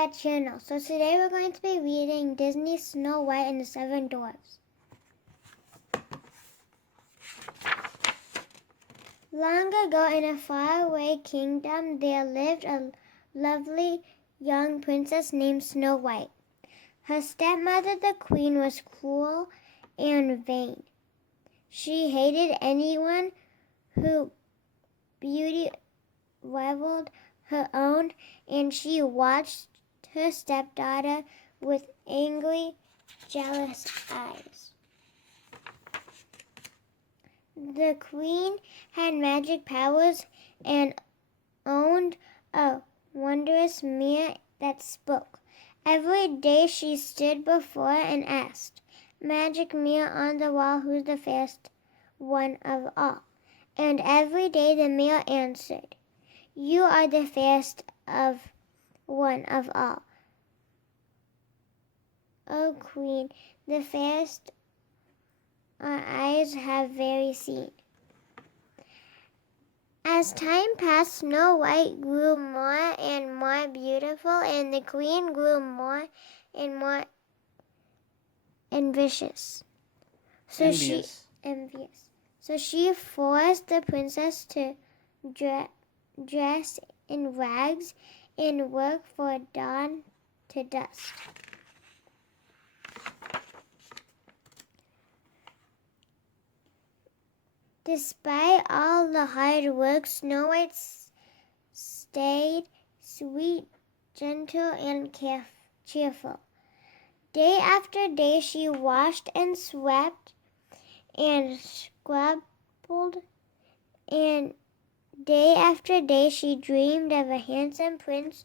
our channel. So today we're going to be reading Disney's Snow White and the Seven Dwarfs. Long ago in a faraway kingdom there lived a lovely young princess named Snow White. Her stepmother, the queen, was cruel and vain. She hated anyone who beauty rivaled her own, and she watched her stepdaughter with angry, jealous eyes. The queen had magic powers and owned a wondrous mirror that spoke. Every day she stood before and asked, "Magic mirror on the wall, who's the fairest one of all?" And every day the mirror answered, "You are the fairest one of all, O Queen, the fairest our eyes have very seen." As time passed, Snow White grew more and more beautiful, and the queen grew more and more envious. Envious. So she forced the princess to dress in rags and work from dawn to dusk. Despite all the hard work, Snow White stayed sweet, gentle, and cheerful. Day after day she washed and swept and scrubbed, and day after day she dreamed of a handsome prince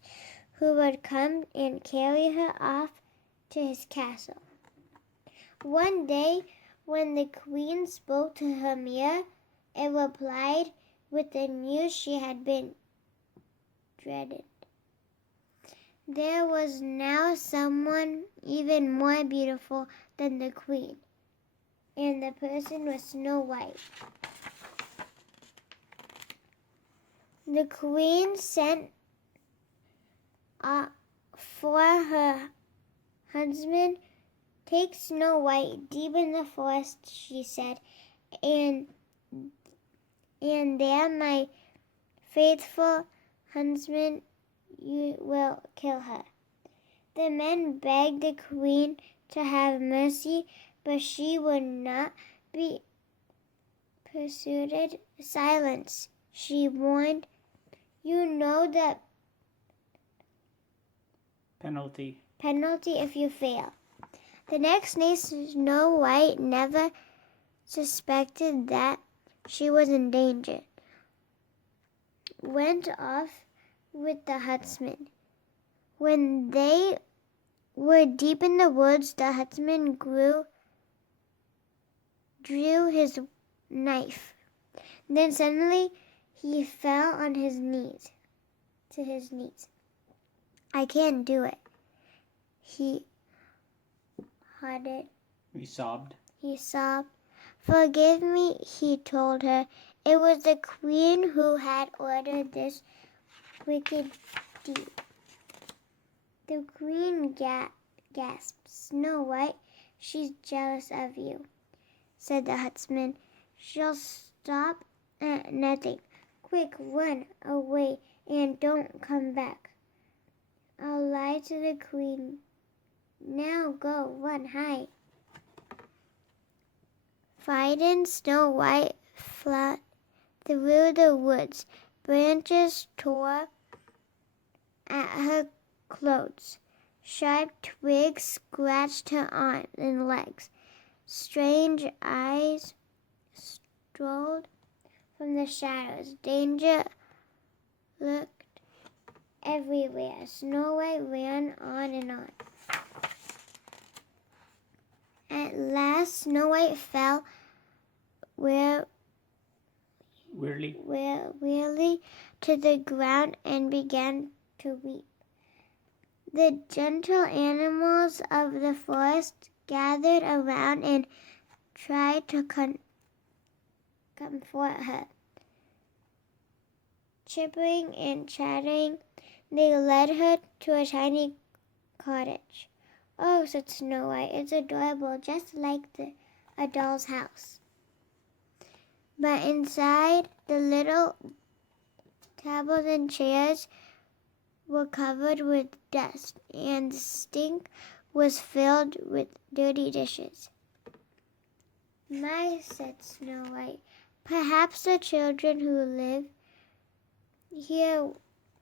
who would come and carry her off to his castle. One day, when the queen spoke to her mirror, it replied with the news she had been dreaded. There was now someone even more beautiful than the queen, and the person was Snow White. The queen sent for her husband. "Take Snow White deep in the forest," she said, and there my faithful husband you will kill her." The men begged the queen to have mercy, but she would not be persuaded. "Silence," she warned. "You know the penalty if you fail." The next day, Snow White never suspected that she was in danger. Went off with the huntsman. When they were deep in the woods, the huntsman drew his knife. Then suddenly he fell on his knees. "I can't do it," he sobbed. "Forgive me," he told her. It was the queen who had ordered this wicked deed. The queen gasped. "Snow White, she's jealous of you," said the huntsman. "She'll stop at nothing. Quick, run away and don't come back." "I'll lie to the queen. Now go, run, hide." Frightened, Snow White fled through the woods. Branches tore at her clothes. Sharp twigs scratched her arms and legs. Strange eyes strolled from the shadows. Danger lurked everywhere. Snow White ran on and on. At last, Snow White fell wearily to the ground and began to weep. The gentle animals of the forest gathered around and tried to comfort her. Chirping and chattering, they led her to a tiny cottage. "Oh," said Snow White, "it's adorable, just like a doll's house." But inside, the little tables and chairs were covered with dust, and the stink was filled with dirty dishes. "My," said Snow White, "perhaps the children who live here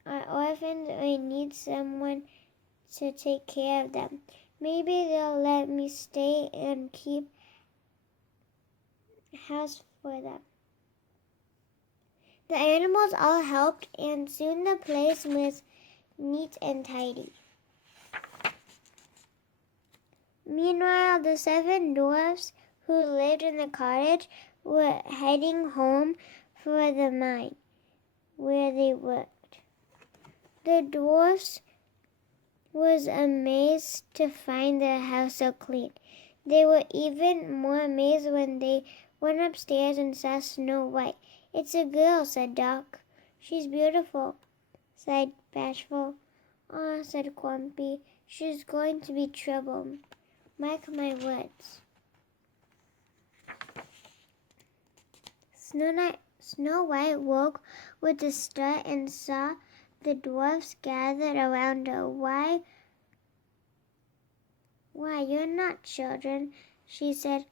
are orphans or need someone to take care of them. Maybe they'll let me stay and keep house for them." The animals all helped, and soon the place was neat and tidy. Meanwhile, the 7 dwarfs who lived in the cottage were heading home for the mine where they worked. The dwarfs was amazed to find their house so clean. They were even more amazed when they went upstairs and saw Snow White. "It's a girl," said Doc. "She's beautiful," sighed Bashful. "Ah," said Grumpy, "she's going to be trouble. Mark my words." Snow White woke with a start and saw the dwarfs gathered around her. Why, you're not children," she said.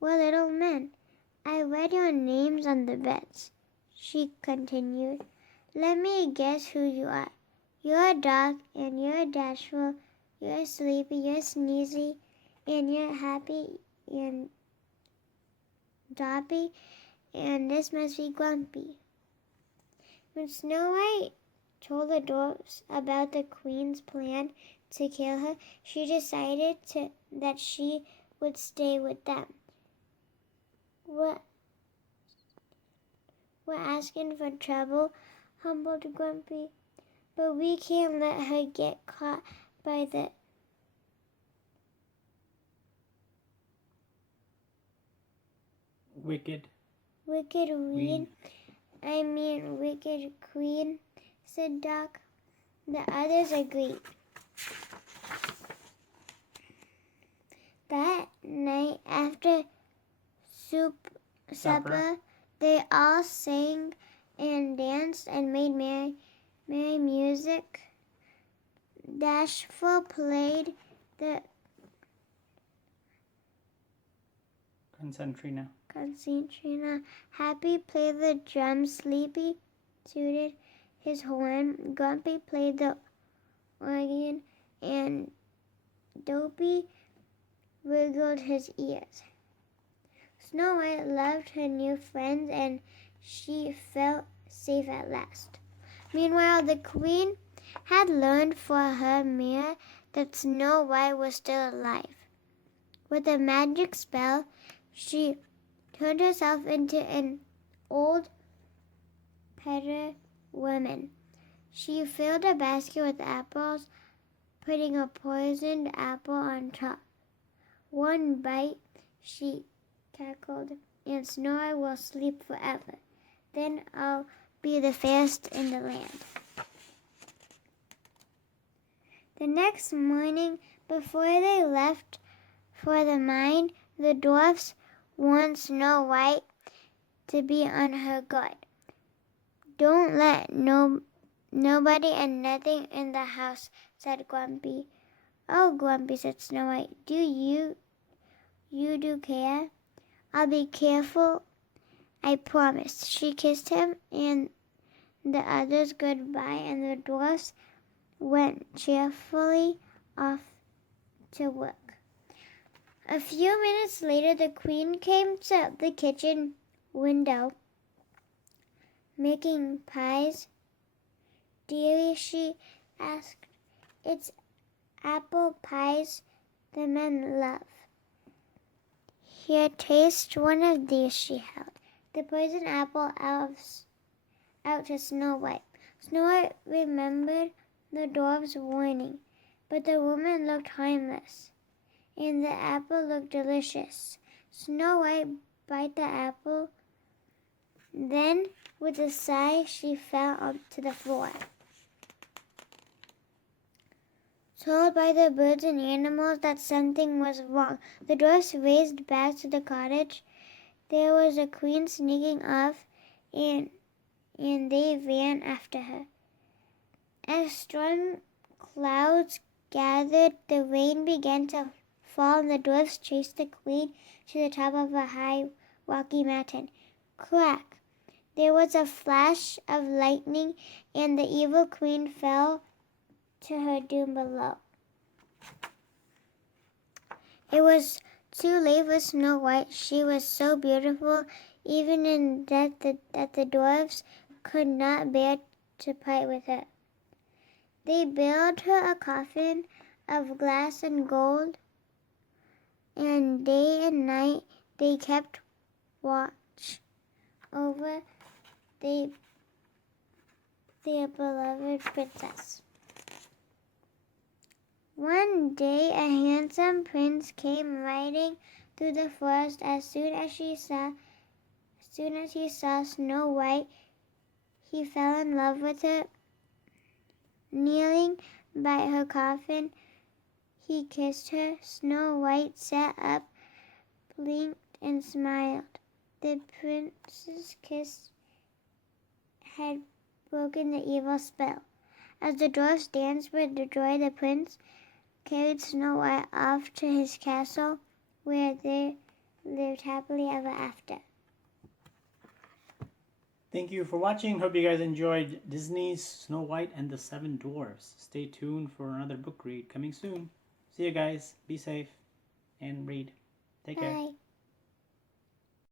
"We're little men. I read your names on the beds," she continued. "Let me guess who you are. You're Doc, and you're Dashful, you're Sleepy, you're Sneezy, and you're Happy, and Doppy, and this must be Grumpy." When Snow White told the dwarfs about the queen's plan to kill her, she decided that she would stay with them. We're asking for trouble," humbled Grumpy, "but we can't let her get caught by the wicked queen. Wicked queen," said Doc. The others agreed. That night, after supper, they all sang and danced and made merry music. Dashful played the concertina. Happy played the drums. Sleepy tooted his horn. Grumpy played the organ, and Dopey wiggled his ears. Snow White loved her new friends, and she felt safe at last. Meanwhile, the queen had learned for her mirror that Snow White was still alive. With a magic spell, she turned herself into an old peddler woman. She filled a basket with apples, putting a poisoned apple on top. "One bite," she cackled, "and Snow White will sleep forever. Then I'll be the fairest in the land." The next morning, before they left for the mine, the dwarfs warned Snow White to be on her guard. "Don't let nobody and nothing in the house," said Grumpy. "Oh, Grumpy," said Snow White, "do you do care?" "I'll be careful, I promise." She kissed him and the others goodbye, and the dwarfs went cheerfully off to work. A few minutes later, the queen came to the kitchen window, making pies. "Dearie," she asked, "it's apple pies the men love. Here, taste one of these," she held the poisoned apple out to Snow White. Snow White remembered the dwarf's warning, but the woman looked harmless, and the apple looked delicious. Snow White bit the apple. Then, with a sigh, she fell onto the floor. told by the birds and animals that something was wrong. The dwarfs raced back to the cottage. There was a queen sneaking off, and they ran after her. As storm clouds gathered, the rain began to fall, and the dwarfs chased the queen to the top of a high, rocky mountain. Crack! There was a flash of lightning, and the evil queen fell to her doom below. It was too late for Snow White. She was so beautiful, even in death, that the dwarfs could not bear to part with her. They built her a coffin of glass and gold, and day and night they kept watch over their beloved princess. One day a handsome prince came riding through the forest. As soon as he saw Snow White, he fell in love with her. Kneeling by her coffin, he kissed her. Snow White sat up, blinked, and smiled. The prince's kiss had broken the evil spell. As the dwarfs danced for joy, the prince carried Snow White off to his castle, where they lived happily ever after. Thank you for watching. Hope you guys enjoyed Disney's Snow White and the Seven Dwarfs. Stay tuned for another book read coming soon. See you guys. Be safe and read. Take care. Bye.